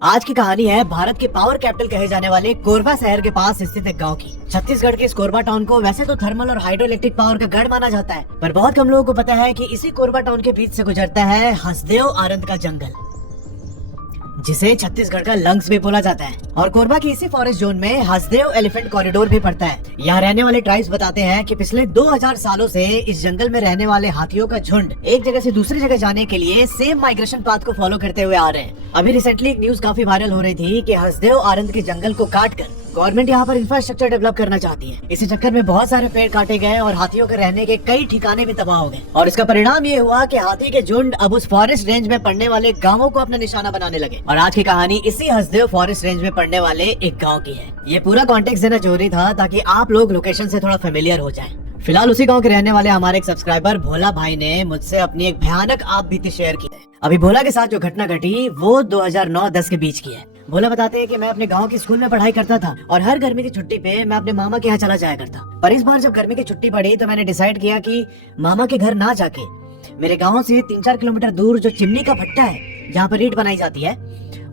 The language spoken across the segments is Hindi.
आज की कहानी है भारत के पावर कैपिटल कहे जाने वाले कोरबा शहर के पास स्थित एक गांव की। छत्तीसगढ़ के इस कोरबा टाउन को वैसे तो थर्मल और हाइड्रो इलेक्ट्रिक पावर का गढ़ माना जाता है, पर बहुत कम लोगों को पता है कि इसी कोरबा टाउन के बीच से गुजरता है हसदेव आनंद का जंगल, जिसे छत्तीसगढ़ का लंग्स भी बोला जाता है। और कोरबा की इसी फॉरेस्ट जोन में हसदेव एलिफेंट कॉरिडोर भी पड़ता है। यहाँ रहने वाले ट्राइब्स बताते हैं कि पिछले 2000 सालों से इस जंगल में रहने वाले हाथियों का झुंड एक जगह से दूसरी जगह जाने के लिए सेम माइग्रेशन पाथ को फॉलो करते हुए आ रहे हैं। अभी रिसेंटली एक न्यूज काफी वायरल हो रही थी कि हसदेव आनंद के जंगल को काट कर गवर्नमेंट यहाँ पर इंफ्रास्ट्रक्चर डेवलप करना चाहती है। इसी चक्कर में बहुत सारे पेड़ काटे गए और हाथियों के रहने के कई ठिकाने भी तबाह हो गए। और इसका परिणाम ये हुआ कि हाथी के झुंड अब उस फॉरेस्ट रेंज में पड़ने वाले गांवों को अपना निशाना बनाने लगे। और आज की कहानी इसी हसदेव फॉरेस्ट रेंज में पड़ने वाले एक गाँव की है। ये पूरा कॉन्टेक्स्ट देना जरूरी था ताकि आप लोग लोकेशन से थोड़ा फेमिलियर हो जाएं। फिलहाल उसी गांव के रहने वाले हमारे एक सब्सक्राइबर भोला भाई ने मुझसे अपनी एक भयानक आप बीती शेयर की है। अभी भोला के साथ जो घटना घटी वो 2009-10 के बीच की है। भोला बताते हैं कि मैं अपने गांव के स्कूल में पढ़ाई करता था और हर गर्मी की छुट्टी पे मैं अपने मामा के यहाँ चला जाया करता। पर इस बार जब गर्मी की छुट्टी पड़ी तो मैंने डिसाइड किया कि मामा के घर ना जाके मेरे गाँव से 3-4 किलोमीटर दूर जो चिमनी का भट्टा है जहाँ पर ईंट बनाई जाती है,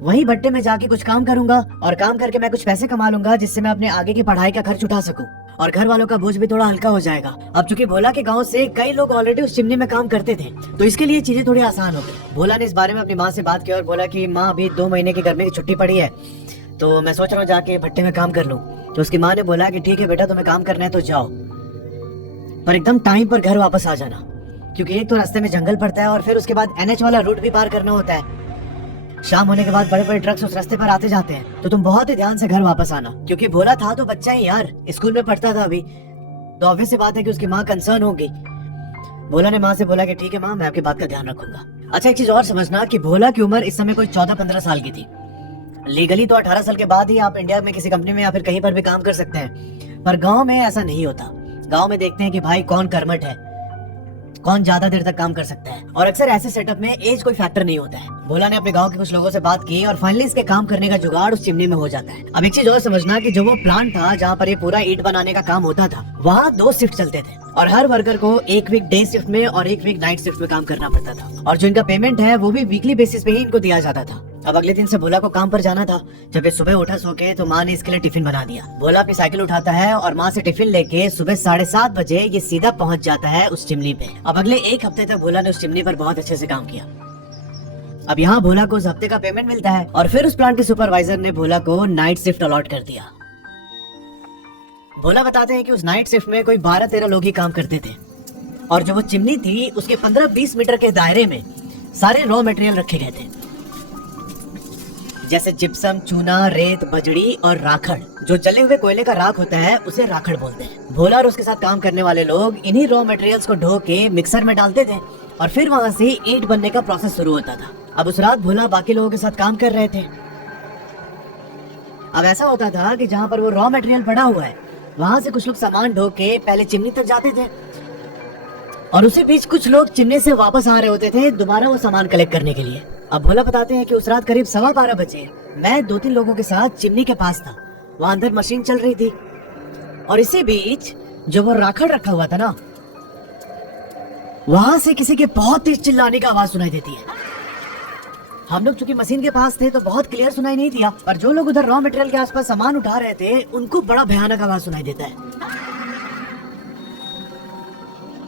वही भट्टे में जाके कुछ काम करूंगा और काम करके मैं कुछ पैसे कमा लूंगा जिससे मैं अपने आगे की पढ़ाई का खर्च उठा सकूं और घर वालों का बोझ भी थोड़ा हल्का हो जाएगा। अब चूंकि भोला के गांव से कई लोग ऑलरेडी उस चिमनी में काम करते थे तो इसके लिए चीजें थोड़ी आसान हो गई। भोला ने इस बारे में अपनी माँ से बात की और बोला कि माँ अभी 2 महीने की गर्मी की छुट्टी पड़ी है तो मैं सोच रहा हूँ जाके भट्टे में काम कर लूँ। तो उसकी माँ ने बोला कि ठीक है बेटा, तुम्हें काम करना है तो जाओ, पर एकदम टाइम पर घर वापस आ जाना, क्योंकि एक तो रास्ते में जंगल पड़ता है और फिर उसके बाद NH वाला रूट भी पार करना होता है। शाम होने के बाद बड़े बड़े ट्रक्स उस रास्ते पर आते जाते हैं, तो तुम बहुत ही ध्यान से घर वापस आना। क्योंकि भोला था तो बच्चा ही यार, स्कूल में पढ़ता था अभी, तो ऑब्वियस सी बात है कि उसकी माँ कंसर्न होगी। भोला ने माँ से बोला कि ठीक है माँ, मैं आपकी बात का ध्यान रखूंगा। अच्छा, एक चीज और समझना कि भोला की उम्र इस समय कोई 14-15 साल की थी। लीगली तो 18 साल के बाद ही आप इंडिया में किसी कंपनी में या फिर कहीं पर भी काम कर सकते हैं, पर गाँव में ऐसा नहीं होता। गाँव में देखते हैं कि भाई कौन कर्मठ है, कौन ज्यादा देर तक काम कर सकता है, और अक्सर ऐसे सेटअप में एज कोई फैक्टर नहीं होता है। भोला ने अपने गांव के कुछ लोगों से बात की और फाइनली इसके काम करने का जुगाड़ उस चिमनी में हो जाता है। अब एक चीज और समझना कि जो वो प्लांट था जहाँ पर ये पूरा ईंट बनाने का काम होता था, वहाँ 2 शिफ्ट चलते थे और हर वर्कर को 1 वीक डे शिफ्ट में और 1 वीक नाइट शिफ्ट में काम करना पड़ता था। और जो इनका पेमेंट है वो भी वीकली बेसिस पे ही इनको दिया जाता था। अब अगले दिन से भोला को काम पर जाना था। जब ये सुबह उठा सो के तो माँ ने इसके लिए टिफिन बना दिया। भोला अपनी साइकिल उठाता है और माँ से टिफिन लेके सुबह 7:30 बजे ये सीधा पहुँच जाता है उस चिमनी पे। अब अगले 1 हफ्ते तक भोला ने उस चिमनी पर बहुत अच्छे से काम किया। अब यहाँ भोला को उस हफ्ते का पेमेंट मिलता है और फिर उस प्लांट के सुपरवाइजर ने भोला को नाइट शिफ्ट अलॉट कर दिया। भोला बताते हैं कि उस नाइट शिफ्ट में कोई 12-13 लोग ही काम करते थे और जो वो चिमनी थी उसके 15-20 मीटर के दायरे में सारे रॉ मटेरियल रखे गए थे, जैसे जिप्सम, चूना, रेत, बजड़ी और राखड़। जो जले हुए कोयले का राख होता है उसे राखड़ बोलते हैं। भोला और उसके साथ काम करने वाले लोग इन्हीं रॉ मटेरियल्स को ढो के मिक्सर में डालते थे और फिर वहां से ईंट बनने का प्रोसेस शुरू होता था। अब उस रात भोला बाकी लोगों के साथ काम कर रहे थे। अब ऐसा होता था कि जहाँ पर वो रॉ मटेरियल पड़ा हुआ है वहां से कुछ लोग सामान ढो के पहले चिमनी तक जाते थे और उसी बीच कुछ लोग चिमनी से वापस आ रहे होते थे दोबारा वो सामान कलेक्ट करने के लिए। अब भोला बताते हैं कि उस रात करीब 12:15 बजे मैं 2-3 लोगों के साथ चिमनी के पास था। वहां अंदर मशीन चल रही थी और इसी बीच जो वो राखड़ रखा हुआ था ना, वहां से किसी के बहुत तेज चिल्लाने की आवाज सुनाई देती है। हम लोग चूंकि मशीन के पास थे तो बहुत क्लियर सुनाई नहीं दिया, पर जो लोग उधर रॉ मटेरियल के आसपास सामान उठा रहे थे उनको बड़ा भयानक आवाज सुनाई देता है।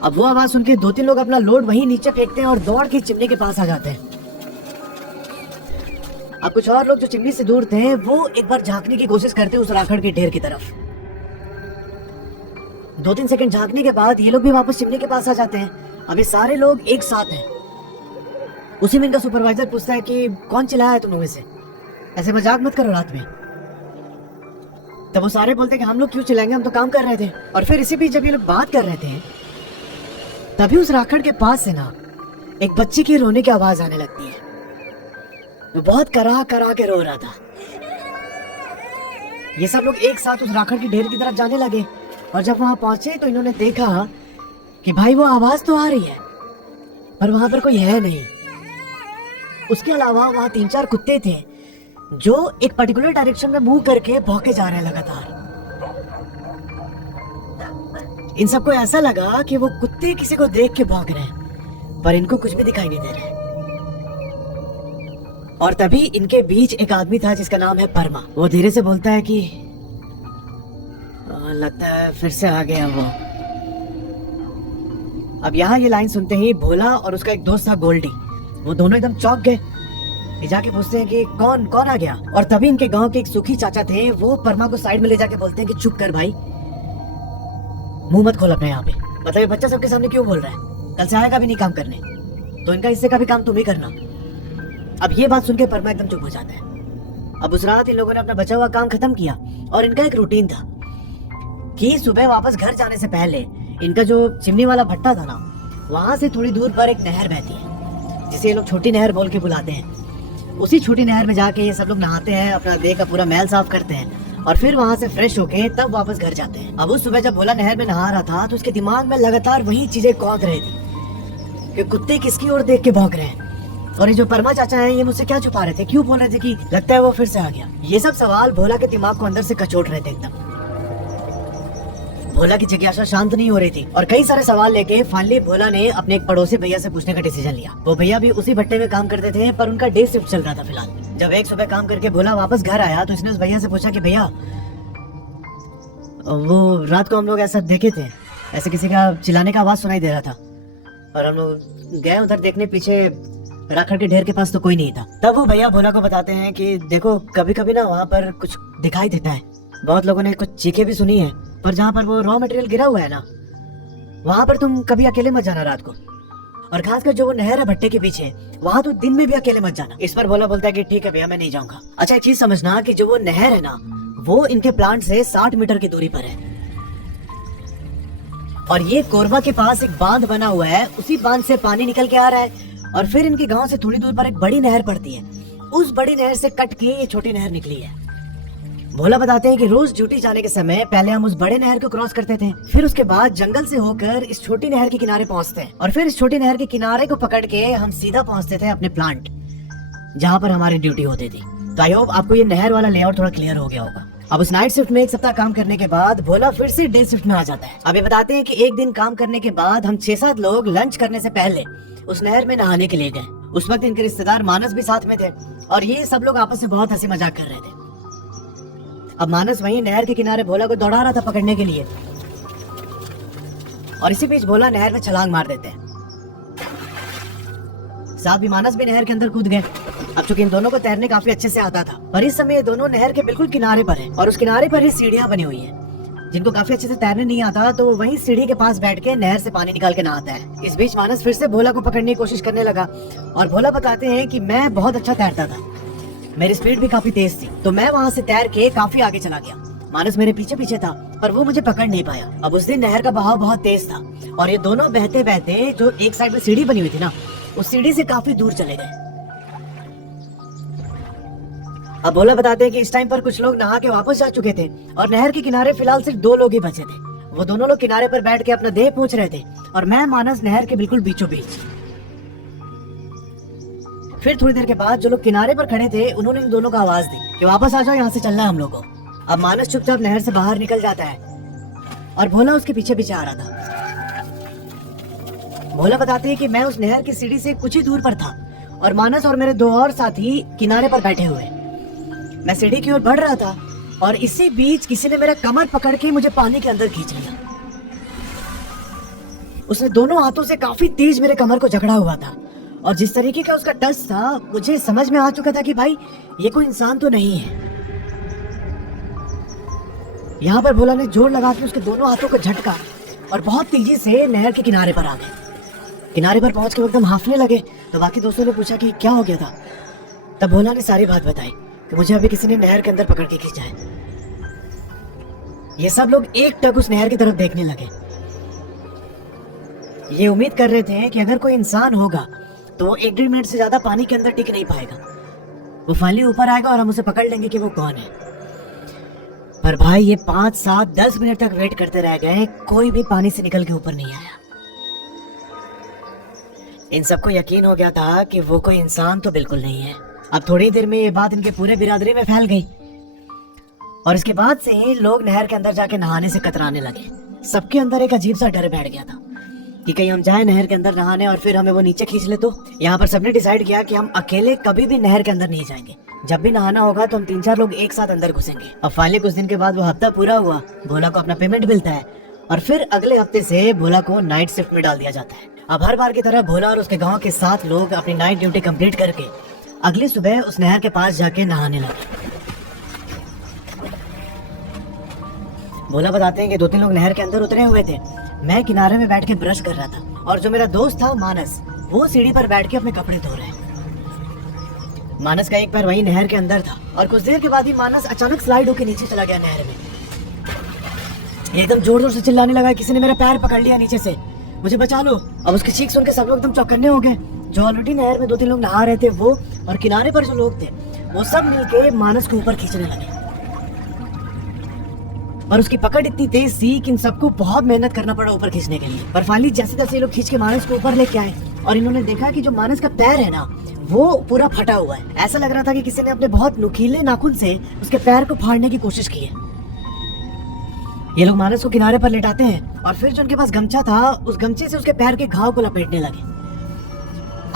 अब वो आवाज सुन के 2-3 लोग अपना लोड वहीं नीचे फेंकते हैं और दौड़ के चिमनी के पास आ जाते हैं। अब कुछ और लोग जो चिमनी से दूर थे वो एक बार झांकने की कोशिश करते हैं उस राखड़ के ढेर की तरफ। 2-3 सेकंड झांकने के बाद ये लोग भी वापस चिमनी के पास आ जाते हैं। अभी सारे लोग एक साथ हैं। उसी में इनका सुपरवाइजर पूछता है कि कौन चिल्लाया है तुम लोगों से, ऐसे मजाक मत करो रात में। तब वो सारे बोलते हैं कि हम लोग क्यों चिल्लाएंगे, हम तो काम कर रहे थे। और फिर इसी बीच जब ये लोग बात कर रहे थे तभी उस राखड़ के पास से ना एक बच्चे की रोने की आवाज आने लगती है। वो बहुत करा करा के रो रहा था। ये सब लोग एक साथ उस राखड़ के ढेर की तरफ जाने लगे और जब वहां पहुंचे तो इन्होंने देखा कि भाई वो आवाज तो आ रही है पर वहां पर कोई है नहीं। उसके अलावा वहां 3-4 कुत्ते थे जो एक पर्टिकुलर डायरेक्शन में मुंह करके भौंके जा रहे हैं लगातार। इन सबको ऐसा लगा कि वो कुत्ते किसी को देख के भौंक रहे हैं पर इनको कुछ भी दिखाई नहीं दे रहा है। और तभी इनके बीच एक आदमी था जिसका नाम है परमा। वो धीरे से बोलता है कि लगता है फिर से आ गया वो। अब यहाँ ये लाइन सुनते ही भोला और उसका एक दोस्त था गोल्डी, वो दोनों एकदम चौंक गए। ये जाके पूछते हैं कि कौन कौन आ गया। और तभी इनके गांव के एक सुखी चाचा थे, वो परमा को साइड में ले जाके बोलते हैं कि चुप कर भाई, मुंह मत खोल अपने यहाँ पे। मतलब ये बच्चा सबके सामने क्यों बोल रहा है, कल से आएगा भी नहीं काम करने, तो इनका हिस्से का भी काम तुम ही करना। अब ये बात सुनकर परमा एकदम चुप हो जाता है। अब उस रात इन लोगों ने अपना बचा हुआ काम खत्म किया और इनका एक रूटीन था कि सुबह वापस घर जाने से पहले इनका जो चिमनी वाला भट्टा था ना, वहां से थोड़ी दूर पर एक नहर बहती है जिसे ये लोग छोटी नहर बोल के बुलाते हैं। उसी छोटी नहर में जाके ये सब लोग नहाते हैं, अपना देह का पूरा मैल साफ करते हैं और फिर वहां से फ्रेश होके तब वापस घर जाते हैं। अब उस सुबह जब भोला नहर में नहा रहा था तो उसके दिमाग में लगातार वही चीजें कौंध रही थी कि कुत्ते किसकी ओर देख के भौंक रहे हैं और ये जो परमा चाचा हैं ये मुझसे क्या छुपा रहे थे, क्यों बोल रहे थे कि लगता है वो फिर से आ गया। ये सब सवाल भोला के दिमाग को अंदर से कचोट रहे थे एकदम। भोला की जिज्ञासा शांत नहीं हो रही थी और कई सारे सवाल लेके फाइनली भोला ने अपने एक पड़ोसी भैया से पूछने का डिसीजन लिया। वो भैया भी उसी भट्टे में काम करते थे पर उनका डे शिफ्ट चल रहा था फिलहाल। जब एक सुबह काम करके भोला वापस घर आया तो इसने उस भैया से पूछा कि भैया वो रात को हम लोग ऐसा देखे थे, ऐसे किसी का चिल्लाने का आवाज सुनाई दे रहा था और हम लोग गए उधर देखने, पीछे राखड़ के ढेर के पास तो कोई नहीं था। तब वो भैया भोला को बताते हैं कि देखो कभी कभी ना वहाँ पर कुछ दिखाई देता है, बहुत लोगों ने कुछ चीखें भी सुनी है, पर जहाँ पर वो रॉ मटेरियल गिरा हुआ है ना, वहाँ पर तुम कभी अकेले मत जाना रात को, और खासकर जो वो नहर है भट्टे के पीछे, वहाँ तो दिन में भी अकेले मत जाना। इस पर भोला बोलता है कि ठीक है भैया मैं नहीं जाऊंगा। अच्छा एक चीज समझना कि जो वो नहर है ना, वो इनके प्लांट से 60 मीटर की दूरी पर है और ये कोरबा के पास एक बांध बना हुआ है, उसी बांध से पानी निकल के आ रहा है और फिर इनके गांव से थोड़ी दूर पर एक बड़ी नहर पड़ती है, उस बड़ी नहर से कट के ये छोटी नहर निकली है। भोला बताते हैं कि रोज ड्यूटी जाने के समय पहले हम उस बड़े नहर को क्रॉस करते थे, फिर उसके बाद जंगल से होकर इस छोटी नहर के किनारे पहुंचते हैं और फिर इस छोटी नहर के किनारे को पकड़ के हम सीधा पहुंचते थे अपने प्लांट जहाँ पर हमारी ड्यूटी होती थी। तो आई होप आपको ये नहर वाला लेआउट थोड़ा क्लियर हो गया होगा। अब उस नाइट शिफ्ट में एक सप्ताह काम करने के बाद भोला फिर से डे शिफ्ट में आ जाता है। अब ये बताते हैं कि एक दिन काम करने के बाद हम 6-7 लोग लंच करने से पहले उस नहर में नहाने के लिए गए। उस वक्त इनके रिश्तेदार मानस भी साथ में थे और ये सब लोग आपस में बहुत हंसी मजाक कर रहे थे। अब मानस वहीं नहर के किनारे भोला को दौड़ा रहा था पकड़ने के लिए और इसी बीच भोला नहर में छलांग मार देते हैं। साथ भी मानस भी नहर के अंदर कूद गए। अब चूंकि इन दोनों को तैरने काफी अच्छे से आता था, पर इस समय ये दोनों नहर के बिल्कुल किनारे पर हैं और उस किनारे पर ही सीढ़ियां बनी हुई है। जिनको काफी अच्छे से तैरने नहीं आता तो वहीं सीढ़ी के पास बैठ के नहर से पानी निकाल के नहाता है। इस बीच मानस फिर से भोला को पकड़ने की कोशिश करने लगा और भोला बताते हैं कि मैं बहुत अच्छा तैरता था, मेरी स्पीड भी काफी तेज थी, तो मैं वहाँ से तैर के काफी आगे चला गया। मानस मेरे पीछे पीछे था पर वो मुझे पकड़ नहीं पाया। अब उस दिन नहर का बहाव बहुत तेज था और ये दोनों बहते बहते जो एक साइड में सीढ़ी बनी हुई थी ना, उस सीढ़ी से काफी दूर चले गए। अब भोला बताते हैं कि इस टाइम पर कुछ लोग नहा के वापस जा चुके थे और नहर के किनारे फिलहाल सिर्फ 2 लोग ही बचे थे। वो दोनों लोग किनारे पर बैठ के अपना देह पूछ रहे थे और मैं मानस नहर के बिल्कुल बीचों बीच। फिर थोड़ी देर के बाद जो लोग किनारे पर खड़े थे उन्होंने इन दोनों को आवाज दी कि वापस आ जाओ, यहाँ से चलना है हम लोग को। अब मानस चुपचाप नहर से बाहर निकल जाता है और भोला उसके पीछे पीछे आ रहा था। भोला बताते हैं कि मैं उस नहर की सीढ़ी से कुछ ही दूर पर था और मानस और मेरे 2 और साथी किनारे पर बैठे हुए। मैं सीढ़ी की ओर बढ़ रहा था और इसी बीच किसी ने मेरा कमर पकड़ के मुझे पानी के अंदर खींच लिया। उसने दोनों हाथों से काफी तेज मेरे कमर को जकड़ा हुआ था और जिस तरीके का उसका टच था मुझे समझ में आ चुका था कि भाई ये कोई इंसान तो नहीं है। यहाँ पर भोला ने जोर लगा के उसके दोनों हाथों को झटका और बहुत तेजी से नहर के किनारे पर आ गए। किनारे पर पहुंच के एकदम हाफने लगे तो बाकी दोस्तों ने पूछा कि क्या हो गया था। तब भोला ने सारी बात बताई कि मुझे अभी किसी ने नहर के अंदर पकड़ के खींचा है। ये सब लोग एक टक उस नहर की तरफ देखने लगे। ये उम्मीद कर रहे थे कि अगर कोई इंसान होगा तो वो 1-1.5 मिनट से ज्यादा पानी के अंदर टिक नहीं पाएगा, वो फाइनली ऊपर आएगा और हम उसे पकड़ लेंगे कि वो कौन है। पर भाई ये 5, 7, 10 मिनट तक वेट करते रह गए, कोई भी पानी से निकल के ऊपर नहीं आया। इन सबको यकीन हो गया था कि वो कोई इंसान तो बिल्कुल नहीं है। अब थोड़ी देर में ये बात इनके पूरे बिरादरी में फैल गई और इसके बाद से लोग नहर के अंदर जाके नहाने से कतराने लगे। सबके अंदर एक अजीब सा डर बैठ गया था। कि कहीं हम जाए नहर के अंदर नहाने और फिर हमें वो नीचे खींच ले तो। यहाँ पर सबने डिसाइड किया कि हम अकेले कभी भी नहर के अंदर नहीं जाएंगे। जब भी नहाना होगा तो हम 3-4 लोग एक साथ अंदर घुसेंगे। अब फाइनली कुछ दिन के बाद वो हफ्ता पूरा हुआ, भोला को अपना पेमेंट मिलता है और फिर अगले हफ्ते से भोला को नाइट शिफ्ट में डाल दिया जाता है। अब हर बार की तरह भोला और उसके गाँव के 7 लोग अपनी नाइट ड्यूटी कम्प्लीट करके अगली सुबह उस नहर के पास जाके नहाने लगे। भोला बताते हैं कि 2-3 लोग नहर के अंदर उतरे हुए थे। मैं किनारे में बैठ के ब्रश कर रहा था और जो मेरा दोस्त था मानस, वो सीढ़ी पर बैठ के अपने कपड़े धो रहे हैं। मानस का एक पैर वही नहर के अंदर था और कुछ देर के बाद ही मानस अचानक स्लाइड होकर नीचे चला गया नहर में। एकदम जोर जोर से चिल्लाने लगा, किसी ने मेरा पैर पकड़ लिया नीचे से, मुझे बचा लो। अब उसकी चीख सुन के सब लोग एकदम चौकन्ने हो गए। जो ऑलरेडी नहर में 2-3 लोग नहा रहे थे वो और किनारे पर जो लोग थे वो सब मिलके मानस को ऊपर खींचने लगे और उसकी पकड़ इतनी तेज थी कि इन सबको बहुत मेहनत करना पड़ा ऊपर खींचने के लिए। पर फाइनली जैसे तैसे ये लोग खींच के मानस को ऊपर लेके आए और इन्होंने देखा कि जो मानस का पैर है ना वो पूरा फटा हुआ है। ऐसा लग रहा था कि किसी ने अपने बहुत नुकीले नाखून से उसके पैर को फाड़ने की कोशिश की है। ये लोग मानस को किनारे पर लेटाते हैं और फिर जो उनके पास गमछा था उस गमछे से उसके पैर के घाव को लपेटने लगे।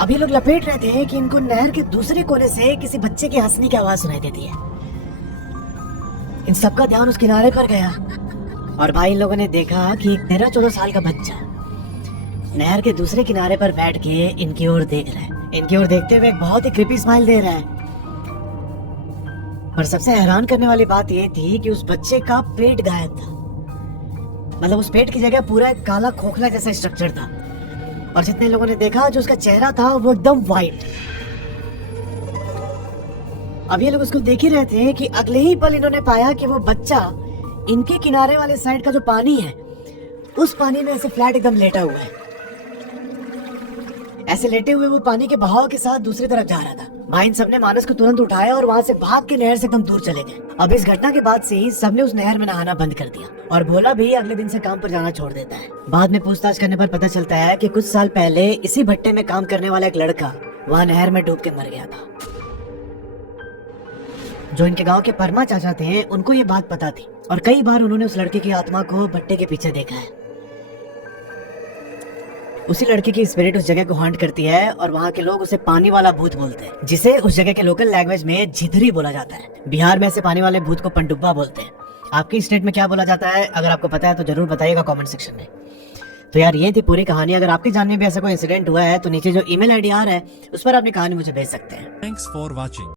अब ये लोग लपेट रहे थे कि इनको नहर के दूसरे कोने से किसी बच्चे के हंसने की आवाज सुनाई देती है। इन सबका ध्यान उस किनारे पर गया और भाई इन लोगों ने देखा कि एक 13-14 साल का बच्चा नहर के दूसरे किनारे पर बैठ के इनकी ओर देख रहा है। इनकी ओर देखते हुए एक बहुत ही क्रीपी स्माइल दे रहा है। पर सबसे हैरान करने वाली बात ये थी कि उस बच्चे का पेट गायब था। मतलब उस पेट की जगह पूरा एक काला खोखला जैसा स्ट्रक्चर था और जितने लोगों ने देखा जो उसका चेहरा था वो एकदम वाइट। अब ये लोग उसको देख ही रहे थे कि अगले ही पल इन्होंने पाया कि वो बच्चा इनके किनारे वाले साइड का जो पानी है उस पानी में ऐसे फ्लैट एकदम लेटा हुआ है। ऐसे लेटे हुए वो पानी के बहाव के साथ दूसरी तरफ जा रहा था। भाई इन सबने मानस को तुरंत उठाया और वहां से भाग के नहर से एकदम दूर चले गए। अब इस घटना के बाद से ही सबने उस नहर में नहाना बंद कर दिया और भोला भी अगले दिन से काम पर जाना छोड़ देता है। बाद में पूछताछ करने पर पता चलता है कि कुछ साल पहले इसी भट्टे में काम करने वाला एक लड़का वहाँ नहर में डूब के मर गया था। जो इनके गांव के परमा चाचा थे उनको ये बात पता थी और कई बार उन्होंने उस लड़के की आत्मा को भट्टे के पीछे देखा है। उसी लड़के की स्पिरिट उस जगह को हॉन्ट करती है और वहाँ के लोग उसे पानी वाला भूत बोलते हैं, जिसे उस जगह के लोकल लैंग्वेज में झिधरी बोला जाता है। बिहार में ऐसे पानी वाले भूत को पंडुब्बा बोलते हैं। आपके स्टेट में क्या बोला जाता है अगर आपको पता है तो जरूर बताइएगा कमेंट सेक्शन में। तो यार ये थी पूरी कहानी। अगर आपके जानने में भी ऐसा कोई इंसिडेंट हुआ है तो नीचे जो ईमेल आईडी आ रहा है उस पर अपनी कहानी मुझे भेज सकते हैं। Thanks for watching.